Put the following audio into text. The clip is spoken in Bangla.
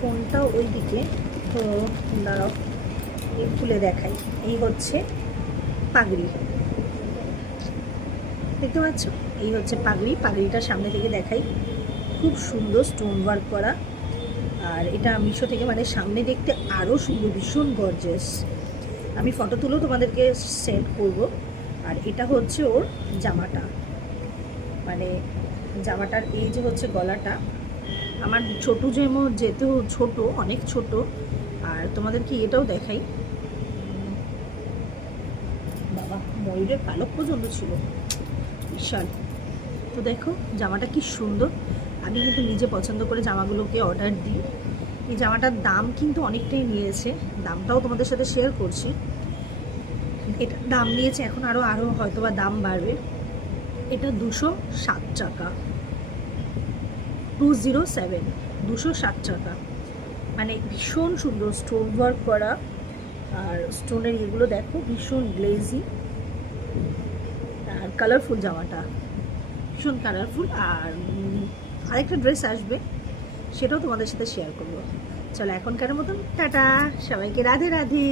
ফোনটা ওইদিকে, তো দাঁড়াও খুলে দেখাই। এই হচ্ছে পাগড়ি, দেখতে পাচ্ছ? এই হচ্ছে পাগড়ি। পাগড়িটা সামনে থেকে দেখাই, খুব সুন্দর স্টোন ওয়ার্ক করা। আর এটা মিশো থেকে, মানে সামনে দেখতে আরও সুন্দর, ভীষণ গর্জিয়াস। আমি ফটো তুলেও তোমাদেরকে সেন্ড করব। আর এটা হচ্ছে ওর জামাটা, মানে জামাটার এই যে হচ্ছে গলাটা। আমার ছোটো যেতেও ছোট, অনেক ছোট। আর তোমাদেরকে এটাও দেখাই, বাবা ময়ূরের পালক পর্যন্ত ছিল, বিশাল। তো দেখো জামাটা কি সুন্দর। আমি কিন্তু নিজে পছন্দ করে জামাগুলোকে অর্ডার দিই। এই জামাটার দাম কিন্তু অনেকটাই নিয়েছে, দামটাও তোমাদের সাথে শেয়ার করছি। এটা দাম নিয়েছে, এখন আরও হয়তো বা দাম বাড়বে। এটা 207 টাকা, 207, 207 টাকা। মানে ভীষণ সুন্দর স্টোন ওয়ার্ক করা। আর স্টোনের এগুলো দেখো, ভীষণ গ্লেজি আর কালারফুল জামাটা, ভীষণ কালারফুল। আর আরেকটা ড্রেস আসবে, সেটাও তোমাদের সাথে শেয়ার করবো। চলো এখনকার মতন টাটা, সবাইকে রাধে রাধে।